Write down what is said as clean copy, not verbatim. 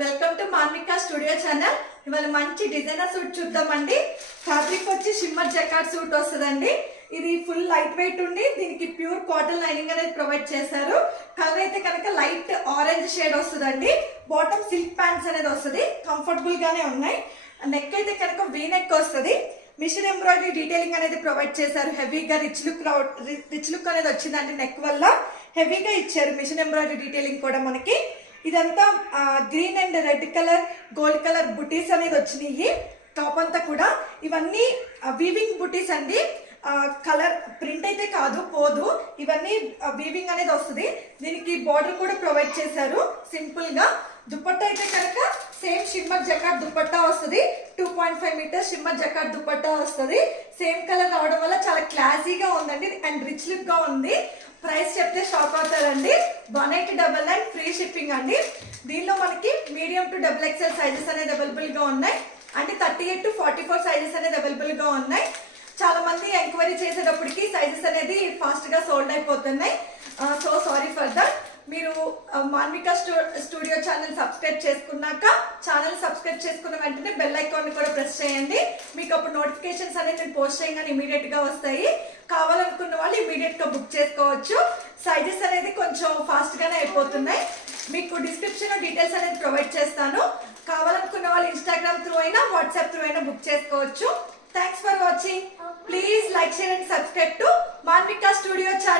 Welcome to Manvika studio channel. ఇవాళ మంచి designer suit చూద్దామండి. ఫ్యాబ్రిక్ వచ్చి షిమ్మర్ జకార్డ్ సూట్ వస్తుందండి. ఇది ఫుల్ లైట్ వెయిట్ ఉండి దీనికి ప్యూర్ కాటన్ లైనింగ్ అనేది ప్రొవైడ్ చేశారు. కలర్ అయితే కనుక లైట్ ఆరెంజ్ షేడ్ వస్తుందండి. బాటమ్ సిల్క్ ప్యాంట్స్ అనేది వస్తుంది, కంఫర్టబుల్ గానే ఉన్నాయి. నెక్ అయితే కనుక వీ నెక్ వస్తుంది. మిషన్ ఎంబ్రాయిడరీ డీటెయిలింగ్ అనేది ప్రొవైడ్ చేశారు. హెవీగా రిచ్ లుక్ అనేది వచ్చిందండి. నెక్ వల్ల హెవీగా ఇచ్చారు మిషన్ ఎంబ్రాయిడరీ డీటెయిలింగ్ కూడా. మనకి ఇదంతా green and red colour gold colour బుటీస్ అనేది వచ్చినాయి. టాప్ అంతా కూడా ఇవన్నీ వీవింగ్ బుటీస్ అండి. కలర్ ప్రింట్ అయితే కాదు, పోదు. ఇవన్నీ వీవింగ్ అనేది వస్తుంది. దీనికి బార్డర్ కూడా ప్రొవైడ్ చేశారు సింపుల్ గా. దుపట్టా అయితే కనుక సేమ్ షిమ్మర్ జకార్డ్ దుపట్టా వస్తుంది. 2.5 మీటర్స్ షిమ్మర్ జకార్డ్ దుపట్టా వస్తుంది. సేమ్ కలర్ రావడం వల్ల చాలా క్లాసీగా ఉందండి అండ్ రిచ్ లుక్ గా ఉంది. ప్రైస్ చెప్తే షాక్ అవుతారండి. 1899 ఫ్రీ షిప్పింగ్ అండి. దీనిలో మనకి మీడియం టు XXL సైజెస్ అనేది అవైలబుల్ గా ఉన్నాయి. అంటే 38 to 44 సైజెస్ అనేది అవైలబుల్ గా ఉన్నాయి. చాలా మంది ఎంక్వైరీ చేసేటప్పటికి సైజెస్ అనేది ఫాస్ట్ గా సోల్డ్ అయిపోతున్నాయి. So sorry for that. మీరు మాన్విక స్టూడియో ఛానల్ సబ్స్క్రైబ్ చేసుకున్నాక సబ్స్క్రైబ్ చేసుకున్న వెంటనే బెల్ ఐకాన్ కూడా ప్రెస్ చేయండి. మీకు అప్పుడు నోటిఫికేషన్స్ అనేది నేను పోస్ట్ చేయగానే ఇమీడియట్ గా వస్తాయి. కావాలనుకున్న వాళ్ళు ఇమీడియట్ గా బుక్ చేసుకోవచ్చు. సైజెస్ అనేది కొంచెం ఫాస్ట్ గానే అయిపోతున్నాయి. మీకు డిస్క్రిప్షన్ లో డీటెయిల్స్ అనేది ప్రొవైడ్ చేస్తాను. కావాలనుకున్న వాళ్ళు ఇన్స్టాగ్రామ్ త్రూ అయినా వాట్సాప్ త్రూ అయినా బుక్ చేసుకోవచ్చు. Thanks for watching. Please like, share and subscribe to Manvika studio channel.